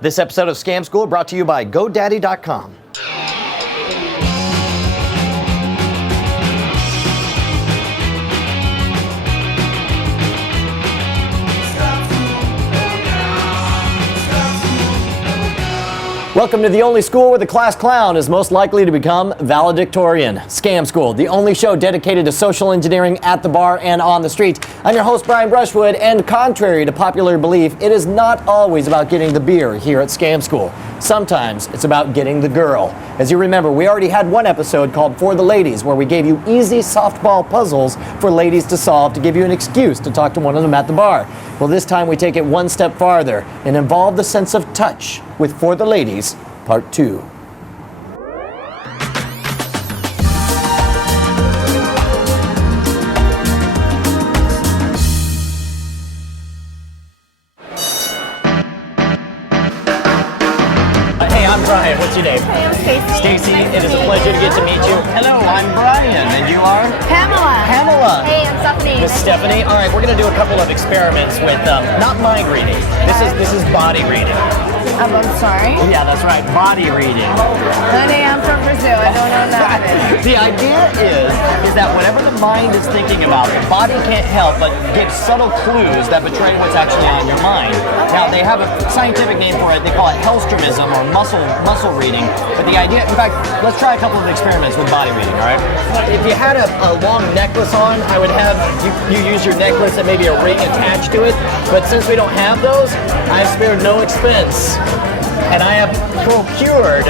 This episode of Scam School brought to you by GoDaddy.com. Welcome to the only school where the class clown is most likely to become valedictorian. Scam School, the only show dedicated to social engineering at the bar and on the street. I'm your host, Brian Brushwood, and contrary to popular belief, it is not always about getting the beer here at Scam School. Sometimes it's about getting the girl. As you remember, we already had one episode called For the Ladies, where we gave you easy softball puzzles for ladies to solve to give you an excuse to talk to one of them at the bar. Well, this time we take it one step farther and involve the sense of touch with For the Ladies, Part 2. Hey, I'm Brian. What's your name? Hey, I'm Stacy. Stacy, it is a pleasure to get to meet you. Hello, I'm Brian, and you are? Pamela. Pamela. Hey, I'm Stephanie. Miss Stephanie. All right, we're going to do a couple of experiments with, not mind reading. This is body reading. I'm sorry. Yeah, that's right, body reading. Honey, I'm from Brazil. I don't know nothing. The idea is that whatever the mind is thinking about, the body can't help but give subtle clues that betray what's actually on your mind. Now, they have a scientific name for it. They call it Hellstromism or muscle reading. But the idea, in fact, let's try a couple of experiments with body reading, all right? If you had a long necklace on, I would have you use your necklace and maybe a ring attached to it. But since we don't have those, I've spared no expense. And I have procured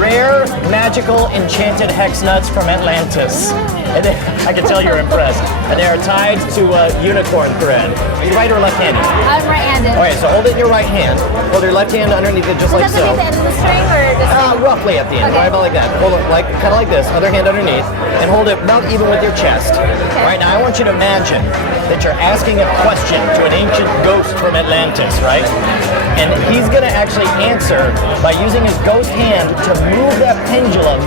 rare, magical, enchanted hex nuts from Atlantis. And I can tell you're impressed. And they are tied to unicorn thread. Are you right or left-handed? I'm right-handed. Okay, so hold it in your right hand. Hold your left hand underneath it just like so. Does that mean the end of the string or the Roughly at the end, Okay. right about like that. Hold it kind of like this, other hand underneath, and hold it about even with your chest. Okay. All right, now I want you to imagine that you're asking a question to an ancient ghost from Atlantis, right? And he's gonna actually answer by using his ghost hand to move that pendulum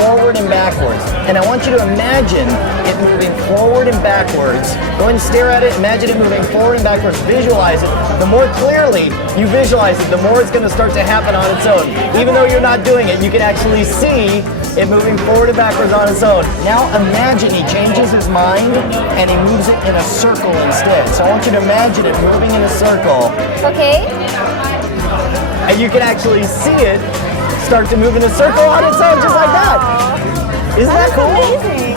forward and backwards. And I want you to imagine it moving forward and backwards. Go ahead and stare at it, imagine it moving forward and backwards, visualize it. The more clearly you visualize it, the more it's gonna start to happen on its own. Even though you're not doing it, you can actually see it moving forward and backwards on its own. Now imagine he changes his mind and he moves it in a circle instead. So I want you to imagine it moving in a circle. Okay. And you can actually see it start to move in a circle on its own just like that. Isn't that cool? Amazing.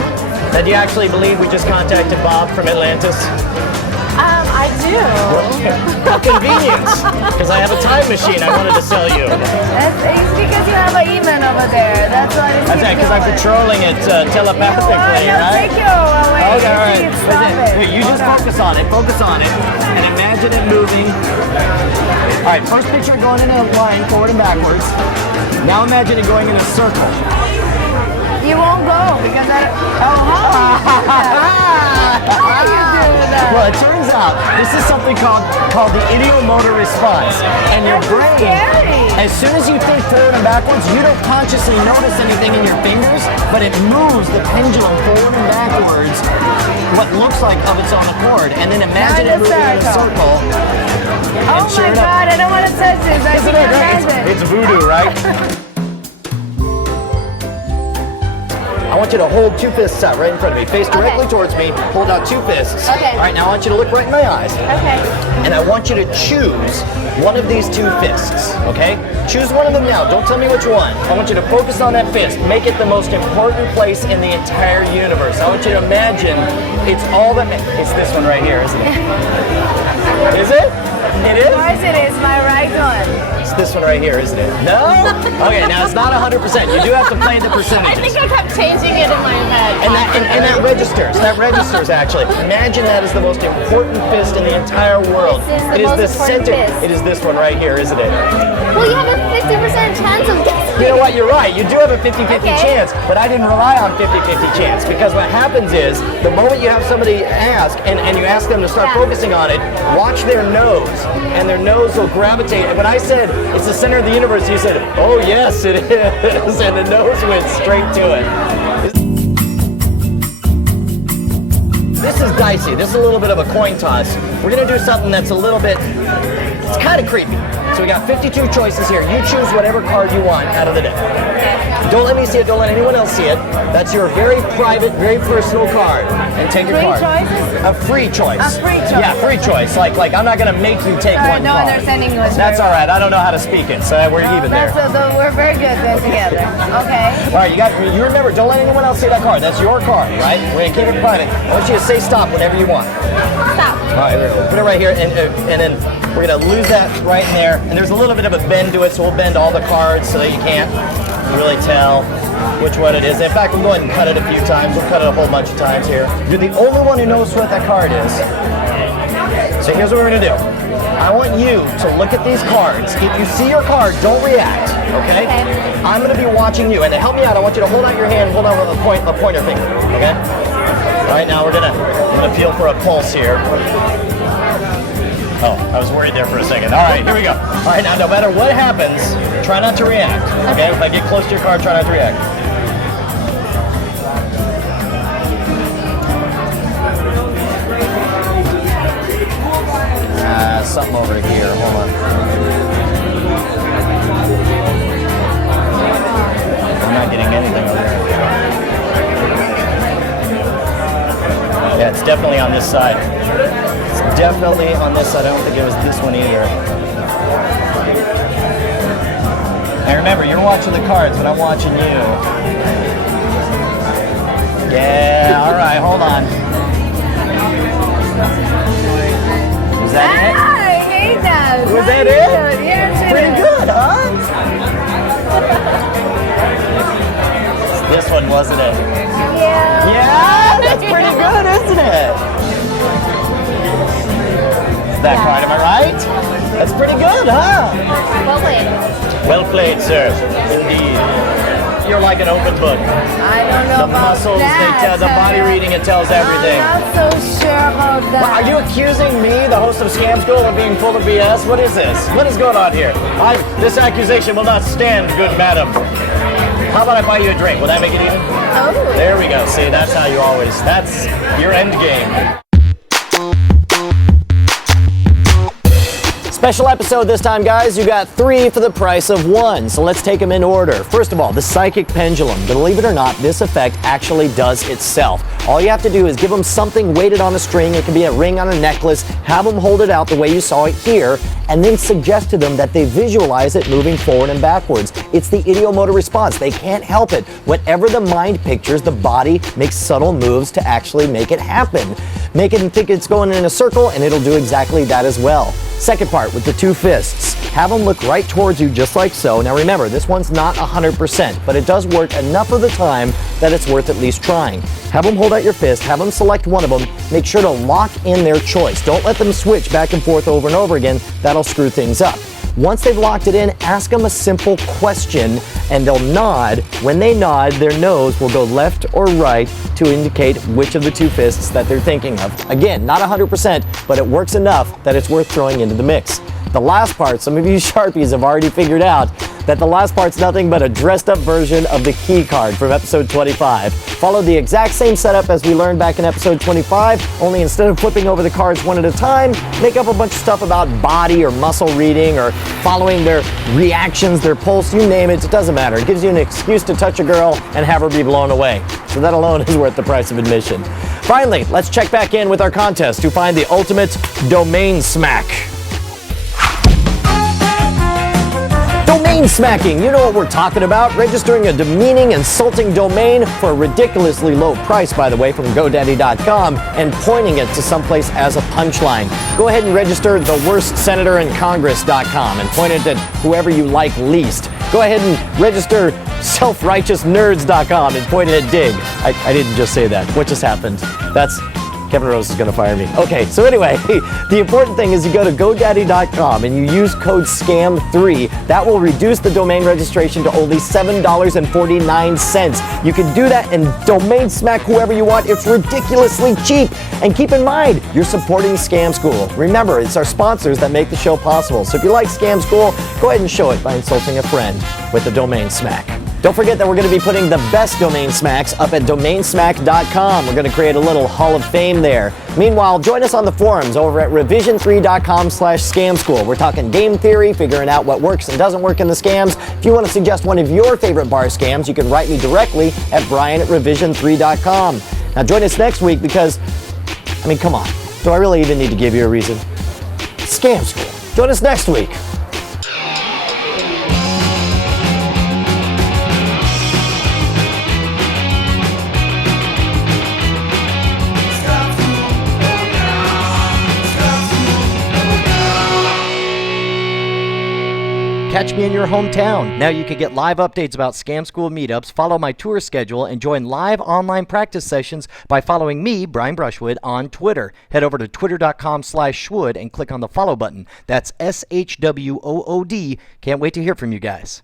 Now, do you actually believe we just contacted Bob from Atlantis? I do. How convenient, because I have a time machine I wanted to sell you. It's because you have an email over there. That's why it's That's right, because I'm controlling it telepathically, right? Take you away. Okay, all right. Stop it. Here, you just focus on it, and imagine it moving. All right, first picture going in a line forward and backwards. Now imagine it going in a circle. You won't go because I. Oh, how do you do that? Well, it turns out this is something called the ideomotor response. And your That's brain, scary. as soon as you think forward and backwards, you don't consciously notice anything in your fingers, but it moves the pendulum forward and backwards, what looks like of its own accord. And then imagine it moving in a circle. Oh my God, I don't want to touch this. I Isn't can't it great? imagine. It's voodoo, right? I want you to hold two fists out right in front of me. Face directly towards me. Hold out two fists. Okay. All right, now I want you to look right in my eyes. Okay. And I want you to choose one of these two fists, okay? Choose one of them now. Don't tell me which one. I want you to focus on that fist. Make it the most important place in the entire universe. I want you to imagine it's all that... It's this one right here, isn't it? Is it? It is? Of course it is, my right one. It's this one right here, isn't it? No? Okay, now it's not 100%. You do have to play the percentages. I think I kept changing it in my head. And that registers. That registers actually. Imagine that is the most important fist in the entire world. This is the most important center. fist. It is this one right here, isn't it? Well, you have a 50% chance of guessing. You know what? You're right. You do have a 50-50 Okay. chance, but I didn't rely on 50-50 chance because what happens is the moment you have somebody ask and you ask them to start focusing on it, watch their nose, and their nose will gravitate. And when I said it's the center of the universe, you said, "Oh yes, it is," and the nose went straight to it. this is dicey. This is a little bit of a coin toss. We're gonna do something that's a little bit, it's kind of creepy. So we got 52 choices here. You choose whatever card you want out of the deck. Don't let me see it, don't let anyone else see it. That's your very private, very personal card. And take your card. Choices? A free choice. A free choice. Yeah, free choice. Like I'm not gonna make you take one no card. understand English. That's all right. I don't know how to speak it, so we're even there. We're very good then together. Okay. All right, you remember, don't let anyone else see that card. That's your card, right? We're gonna keep it private. I want you to say stop whenever you want. Stop. All right, put it right here, and then we're gonna lose that right there. And there's a little bit of a bend to it, so we'll bend all the cards so that you can't really tell which one it is. In fact, we'll go ahead and cut it a few times. We'll cut it a whole bunch of times here. You're the only one who knows what that card is. So here's what we're gonna do. I want you to look at these cards. If you see your card, don't react, okay? I'm gonna be watching you, and to help me out, I want you to hold out your hand, hold out with a pointer finger, okay? All right, now I'm gonna feel for a pulse here. Oh, I was worried there for a second. All right, here we go. All right, now no matter what happens, try not to react, okay? If I get close to your card, try not to react. Something over here, hold on. I'm not getting anything over here. Yeah, it's definitely on this side. It's definitely on this side. I don't think it was this one either. And remember, you're watching the cards, but I'm watching you. Yeah, all right, hold on. Is that it? Was that it? Yeah, pretty good, huh? This one, wasn't it? Yeah. Yeah, that's pretty good, isn't it? That card, am I right? That's pretty good, huh? Well played. Well played, sir. Indeed. You're like an open book. I don't know the muscles, they tell, the body reading, it tells everything. I'm not so sure about that. Well, are you accusing me, the host of Scam School, of being full of BS? What is this? What is going on here? This accusation will not stand, good madam. How about I buy you a drink? Will that make it even? Oh. There we go. See, that's how you always, that's your end game. Special episode this time, guys. You got 3 for the price of 1. So let's take them in order. First of all, the psychic pendulum. Believe it or not, this effect actually does itself. All you have to do is give them something weighted on a string. It can be a ring on a necklace. Have them hold it out the way you saw it here, and then suggest to them that they visualize it moving forward and backwards. It's the ideomotor response. They can't help it. Whatever the mind pictures, the body makes subtle moves to actually make it happen. Make it think it's going in a circle, and it'll do exactly that as well. Second part, with the 2 fists. Have them look right towards you just like so. Now remember, this one's not 100%, but it does work enough of the time that it's worth at least trying. Have them hold out your fist, have them select one of them, make sure to lock in their choice. Don't let them switch back and forth over and over again. That'll screw things up. Once they've locked it in, ask them a simple question and they'll nod. When they nod, their nose will go left or right to indicate which of the 2 fists that they're thinking of. Again, not 100%, but it works enough that it's worth throwing into the mix. The last part, some of you Sharpies have already figured out that the last part's nothing but a dressed up version of the key card from episode 25. Follow the exact same setup as we learned back in episode 25, only instead of flipping over the cards one at a time, make up a bunch of stuff about body or muscle reading or following their reactions, their pulse, you name it, it doesn't matter. It gives you an excuse to touch a girl and have her be blown away. So that alone is worth the price of admission. Finally, let's check back in with our contest to find the ultimate domain smack. Domain smacking, you know what we're talking about. Registering a demeaning, insulting domain for a ridiculously low price, by the way, from GoDaddy.com and pointing it to someplace as a punchline. Go ahead and register theworstsenatorincongress.com and point it at whoever you like least. Go ahead and register selfrighteousnerds.com and point it at Dig. I didn't just say that. What just happened? That's Kevin Rose is going to fire me. Okay, so anyway, the important thing is you go to GoDaddy.com and you use code SCAM3. That will reduce the domain registration to only $7.49. You can do that and domain smack whoever you want. It's ridiculously cheap. And keep in mind, you're supporting Scam School. Remember, it's our sponsors that make the show possible. So if you like Scam School, go ahead and show it by insulting a friend with a domain smack. Don't forget that we're going to be putting the best domain smacks up at domainsmack.com. We're going to create a little hall of fame there. Meanwhile, join us on the forums over at revision3.com/scam school. We're talking game theory, figuring out what works and doesn't work in the scams. If you want to suggest one of your favorite bar scams, you can write me directly at brian@revision3.com. Now join us next week because, I mean, come on. Do I really even need to give you a reason? Scam school. Join us next week. Catch me in your hometown. Now you can get live updates about Scam School meetups, follow my tour schedule, and join live online practice sessions by following me, Brian Brushwood, on Twitter. Head over to twitter.com/Schwood and click on the follow button. That's SHWOOD. Can't wait to hear from you guys.